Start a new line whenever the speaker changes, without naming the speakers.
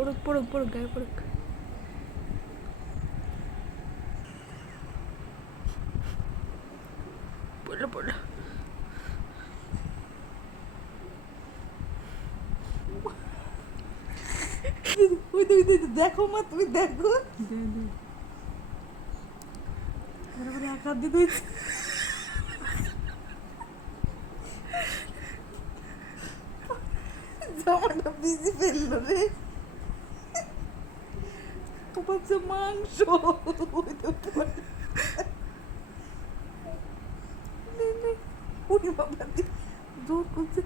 পড়ুক পড়ুক পড়ুক গায়ে পড়ুক।
দেখো মা তুমি দেখো। এক। জামাটা ভিজে ফেলল রে। বাচ্চা মাংস ওই তো পড়ে। নে, নে। ওরে বাবা জোর করছে